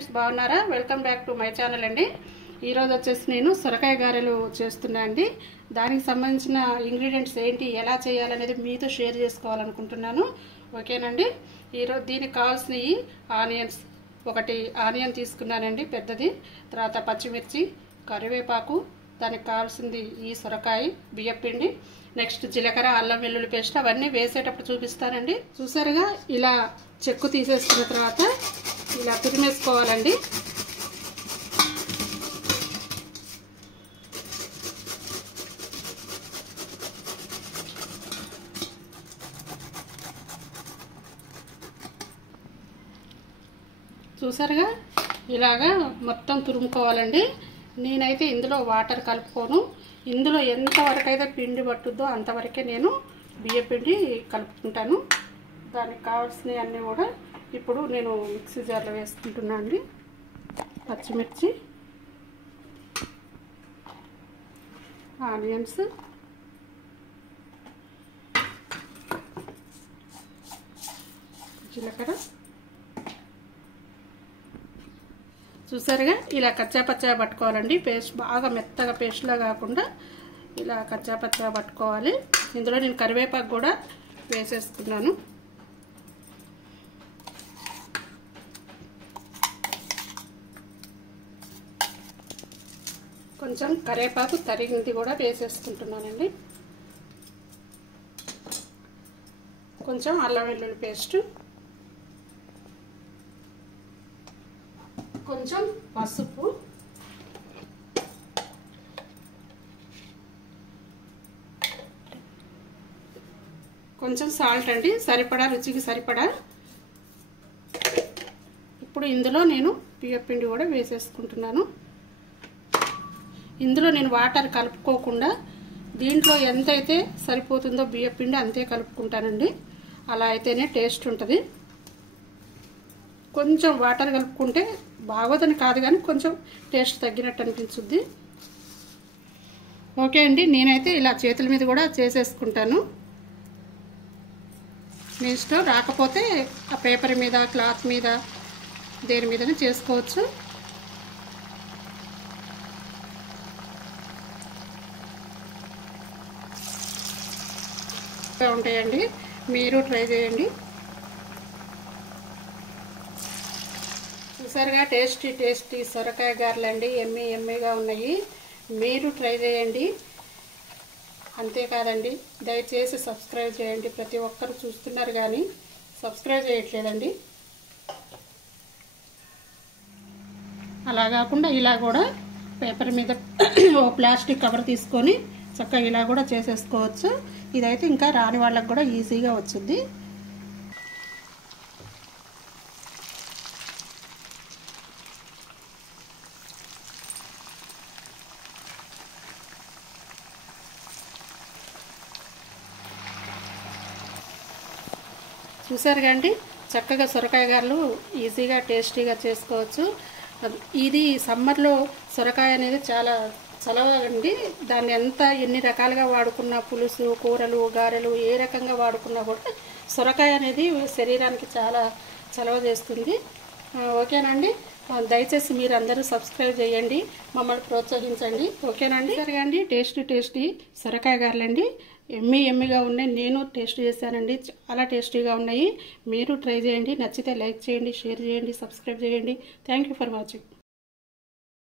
Friends బాగున్నారా? Welcome back to my channel అండి. ఈరోజు వచ్చేసి నేను సొరకాయ గారెలు చేస్తున్నా అండి. దానికి సంబంధించిన ఇంగ్రీడియంట్స్ ఏంటి, ఎలా చేయాలనేది మీతో షేర్ చేసుకోవాలనుకుంటున్నాను. ఓకేనండి. ఈరోజు దీనికి కావాల్సినవి ఆనియన్స్, ఒకటి ఆనియన్ తీసుకున్నానండి పెద్దది, తర్వాత పచ్చిమిర్చి, కరివేపాకు, దానికి కావాల్సింది ఈ సొరకాయ, బియ్యపిండి, నెక్స్ట్ జీలకర్ర, అల్లం వెల్లుల్లి పేస్ట్ అవన్నీ వేసేటప్పుడు చూపిస్తానండి. చూసారుగా, ఇలా చెక్కు తీసేసుకున్న తర్వాత ఇలా తురిమేసుకోవాలండి. చూసారుగా, ఇలాగా మొత్తం తురుముకోవాలండి. నేనైతే ఇందులో వాటర్ కలుపుకోను. ఇందులో ఎంతవరకు అయితే పిండి పట్టుద్దో అంతవరకే నేను బియ్య పిండి కలుపుకుంటాను. దానికి కావాల్సినవి అన్నీ కూడా ఇప్పుడు నేను మిక్సీ జార్లో వేసుకుంటున్నాను అండి. పచ్చిమిర్చి, ఆనియన్స్, జీలకర్ర. చూసారుగా, ఇలా కచ్చా పచ్చగా పట్టుకోవాలండి. పేస్ట్ బాగా మెత్తగా పేస్ట్లా కాకుండా ఇలా కచ్చా పచ్చగా పట్టుకోవాలి. ఇందులో నేను కరివేపాకు కూడా వేసేసుకున్నాను. కొంచెం కరివేపాకు తరిగింది కూడా వేసేసుకుంటున్నానండి. కొంచెం అల్లం వెల్లుల్లి పేస్ట్, కొంచెం పసుపు, కొంచెం సాల్ట్ అండి, సరిపడా, రుచికి సరిపడా. ఇప్పుడు ఇందులో నేను బియ్యపిండి కూడా వేసేసుకుంటున్నాను. ఇందులో నేను వాటర్ కలుపుకోకుండా దీంట్లో ఎంతైతే సరిపోతుందో బియ్యపిండి అంతే కలుపుకుంటానండి. అలా అయితేనే టేస్ట్ ఉంటుంది. కొంచెం వాటర్ కలుపుకుంటే బాగోదని కాదు, కానీ కొంచెం టేస్ట్ తగ్గినట్టు అనిపించుద్ది. ఓకే అండి, నేనైతే ఇలా చేతుల మీద కూడా చేసేసుకుంటాను. మీ ఇష్టం, రాకపోతే ఆ పేపర్ మీద, క్లాత్ మీద, దేని మీదనే చేసుకోవచ్చు. ఉంటాయండి, మీరు ట్రై చేయండి. చూసారుగా, టేస్టీ సొరకాయ గారెలండి, ఎమ్మీగా ఉన్నాయి. మీరు ట్రై చేయండి. అంతేకాదండి, దయచేసి సబ్స్క్రైబ్ చేయండి. ప్రతి ఒక్కరు చూస్తున్నారు కానీ సబ్స్క్రైబ్ చేయట్లేదండి. అలా కాకుండా ఇలా కూడా పేపర్ మీద ఓ ప్లాస్టిక్ కవర్ తీసుకొని చక్కగా ఇలా కూడా చేసేసుకోవచ్చు. ఇదైతే ఇంకా రాని వాళ్ళకి కూడా ఈజీగా వచ్చుద్ది. చూసారు కండి, చక్కగా సొరకాయ గారెలు ఈజీగా టేస్టీగా చేసుకోవచ్చు. ఇది సమ్మర్లో సొరకాయ అనేది చాలా చలవ అండి. దాన్ని ఎన్ని రకాలుగా వాడుకున్నా, పులుసు, కూరలు, గారెలు ఏ రకంగా వాడుకున్నా కూడా సొరకాయ అనేది శరీరానికి చాలా చలవ చేస్తుంది. ఓకేనండి, దయచేసి మీరు అందరూ సబ్స్క్రైబ్ చేయండి, మమ్మల్ని ప్రోత్సహించండి. ఓకేనండి. సరే అండి, టేస్టీ సొరకాయ గారెలండి, ఎమ్మీగా ఉన్నాయి. నేను టేస్ట్ చేశానండి, చాలా టేస్టీగా ఉన్నాయి. మీరు ట్రై చేయండి. నచ్చితే లైక్ చేయండి, షేర్ చేయండి, సబ్స్క్రైబ్ చేయండి. Thank you for watching.